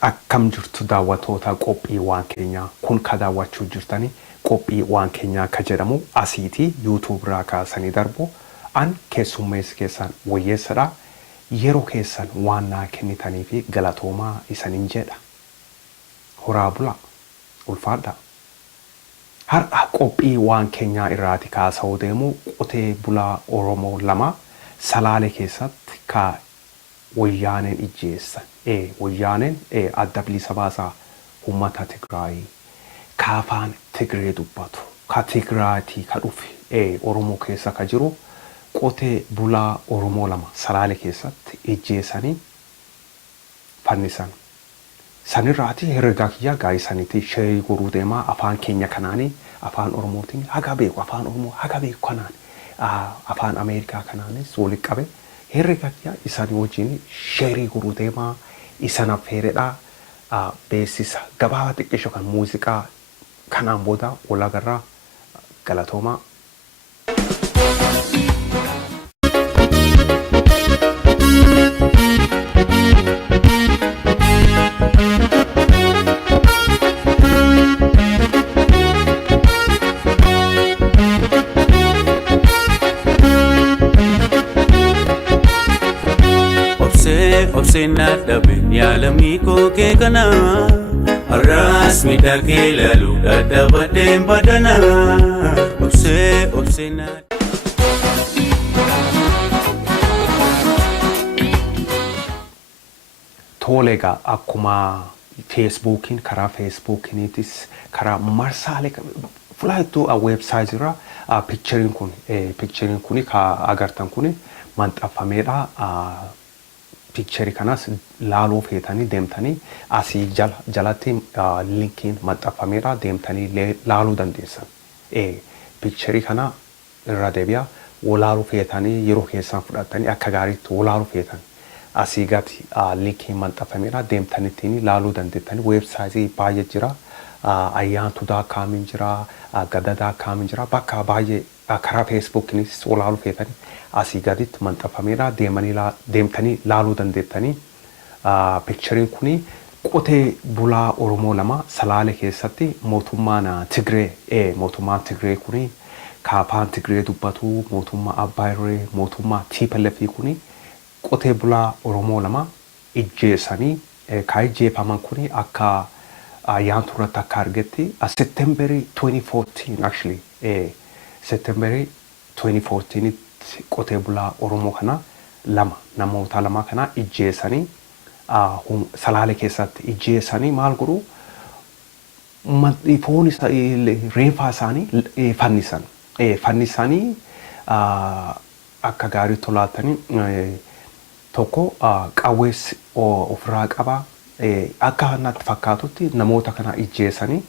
Akkam jirtu daawwattoota qophii waan keenyaa kun ka daawwachuu jirtanii qophii waan keenyaa ka jedhamu asiitii YouTube irraa kaasanii darbu an keessummeessi keessan wayyeessadha yeroo keessan waan naa kennitanii fi galatoomaa isaniin jedha horaa bulaa ulfaadha har'a qophii waan keenyaa irraati kaasa'uu deemu qotee bulaa Oromoo lama Salaalee keessatti ka wayyaaneen ijjeessan wayyaaneen adda bilisa baasaa uummata Tigraay ka afaan Tigree dubbatu ka Tigraatii ka dhufe Oromoo keessa ka jiru qotee bulaa Oromoo lama Salaalee keessatti ijjeessanii fannisan sanirraati herregaa kiyya gaayisaniiti sheerii goruu deemaa afaan keenya kanaanii afaan Oromootiin haga beeku afaan Oromoo haga beeku kanaan afaan Ameerikaa kanaanis walitti qabe herregaa kiyya isanii wajjin sheerii goruu deemaa isan affeeredha beeksisa gabaabaa xiqqeesho kan muuziqaa kanaan booda walagarraa galatoomaa. Obsena dabe yaalami koke kana arras midake lalu dadabade badana obsena Tolega akkuma Facebookiin karaa Facebookiniitis karaa marsaalee fulaayittuu website irra picturein kun ka agartan kun manxafameedha picture kanas laaloo feetanii deemtanii asii jalatti linkiin maxxanfameera deemtanii laaluu dandeessan picture kana irra deebi'a walaaluu feetanii yeroo keessan fudhatanii akka gaariitti walaaluu feetan asii gati linkiin maxxanfameera deemtanii laaluu dandeettanii websaayitii baay'ee jira ayyaantudaa kaamin jira gadadaa kaamin jira bakka baay'ee karaa Facebookinis walaaluu feetanii asii gaditti maxxanfameera deemtanii laaluu dandeettanii picturein kuni qotee bulaa Oromoo lama Salaalee keessatti mootummaan Tigree kuni ka afaan Tigree dubbatu mootummaa Abbaa Irree mootummaa TPLF kuni qotee bulaa Oromoo lama ijjeessanii ka ijjeefaman kuni akka ayyaantu irratti akka argetti September 2014 actually September 2014 qotee bulaa Oromoo kana namoota lama kana ijjeessanii Salaalee keessatti ijjeessanii maal godhu foon reeffa isaanii fannisanii akka gaarii tolaatanii tokko qawwees ofirraa qaba akka natti fakkaatutti namoota kana ijjeessanii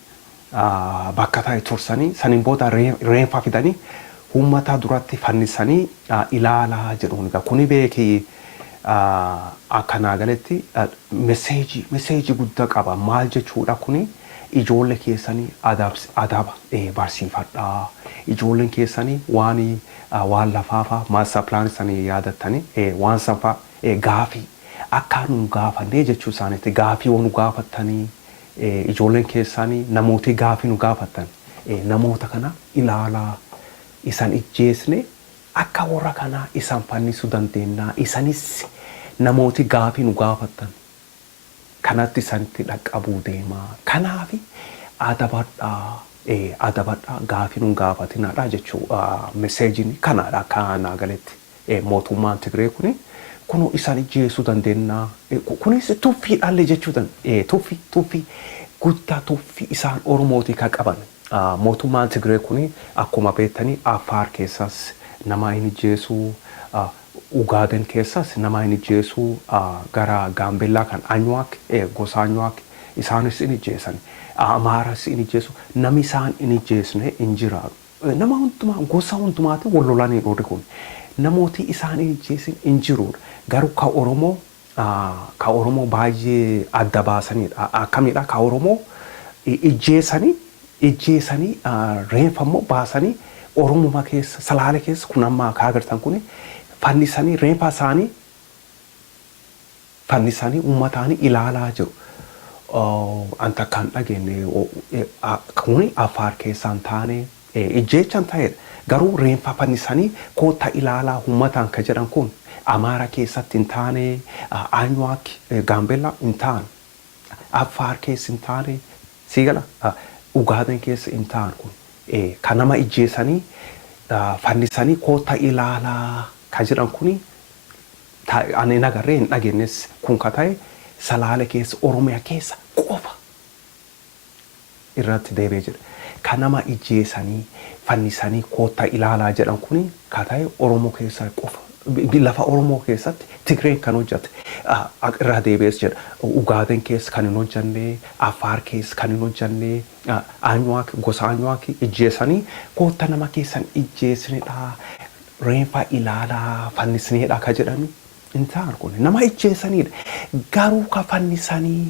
bakka taa'e tursanii saniin booda reeffa fidanii uummata duratti fannisanii ilaalaa jedhuun kuni beeki akka naagaletti meseejii guddaa qaba maal jechuudha kuni ijoollee keessanii adaaba barsiifadhaa ijoolleen keessanii waan lafaafa maasa pilaanisanii yaadattanii waan sanfaa gaafii akka nu gaafannee jechuu isaaniitti gaafii waan nu gaafattanii ijoolleen keessanii namooti gaafii nu gaafattan namoota kana ilaalaa isan ijjeesne akka warra kana isan fannisuu dandeenya isanis namooti gaafii nu gaafattan kanatti isanitti dhaqqabuu deemaa kanaafi adabadhaa gaafii nu gaafatinaadha jechuu meseejiin kanaadha akka naagaletti mootummaan Tigree kunu isan ijjeesuu dandeenya kunis tuffii dhalle jechuudhaan tuffii guddaa tuffii isaan Oromooti ka qaban mootummaan Tigree kuni akkuma beektanii Affaar keessas nama hin ijjeesuu Ugaaden keessas nama hin ijjeesuu gara Gaambeellaa kan Anyuwaak gosa Anyuwaak isaanis hin ijjeessan Amaaras hin ijjeessu namni isaan hin ijjeesne hin jira nama hundumaa gosa hundumaatti wal lolanii dhoorri kun namooti isaanii ijjeesin hin jiruudha. Garuu ka Oromoo baay'ee adda baasanidha. Akkamidha ka Oromoo ijjeesanii reeffa immoo baasanii Oromuma keessa Salaale keessa kun amma akka agartan kun fannisanii reeffa isaanii fannisanii uummataanii ilaalaa jiru. Anta kan dhageenye kuni Affaar keessaan taane ijjeechaan ta'edha. Garuu reeffa fannisanii koota ilaalaa uummataan ka jedhan kun Amaara keessatti hin taane, Anyuwaak Gaambellaa hin taane, Affaar keessa hin taane, siigala Ugaaden keessa hin taane kun kan nama ijjeesanii fannisanii koota ilaalaa ka jedhan kuni ani nagarree hin dhageenyes kun ka ta'e Salaale keessa Oromiyaa keessa qofa irratti deebi'ee jira. Kan nama ijjeesanii fannisanii koota ilaalaa jedhan kuni ka ta'e Oromoo keessa qofa. Lafa Oromoo keessatti Tigreen kan hojjate irraa deebi'ees jedha. Ugaaden keessa kan hin hojjanne, Affaar keessa kan hin hojjanne, Anyuwaak gosa Anyuwaak ijjeesanii koota nama keessan ijjeesnedha. Reeffa ilaalaa fannisneedha ka jedhani hin taane kun nama ijjeesanidha. Garuu ka fannisanii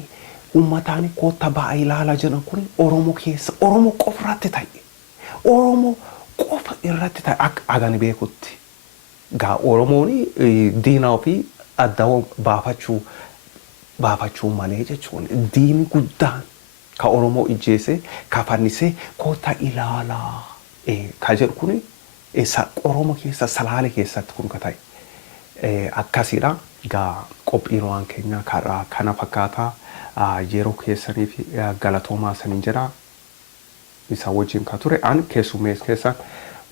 uummataanii koota ba'a ilaalaa jedhan kun Oromoo keessa Oromoo qofa irratti ta'e. Oromoo qofa irratti ta'e akka agani beekutti. Gaa Oromoon diina ofii adda baafachuu malee jechuun diini guddaan ka Oromoo ijjeese ka fannisee koota ilaalaa ka jedhu kun Oromoo keessa Salaale keessatti kun ka ta'e akkasidha. Gaa qophiin waan keenya kana fakkaataa yeroo keessanii fi galatoomaa saniin jedha. Isa wajjin ka ture an keessummees keessan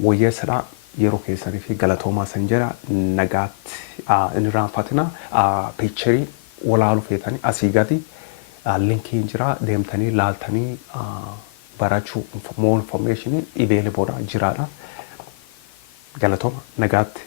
wayyeessadha. Yeroo keessanii fi galatoomaa san jedha. Nagaatti hin irraanfatina. Piikcharii walaaluu feetanii asii gadi linkiin jira deemtanii laaltanii barachuu more information ibeele booda jiraadha. Galatooma nagaatti.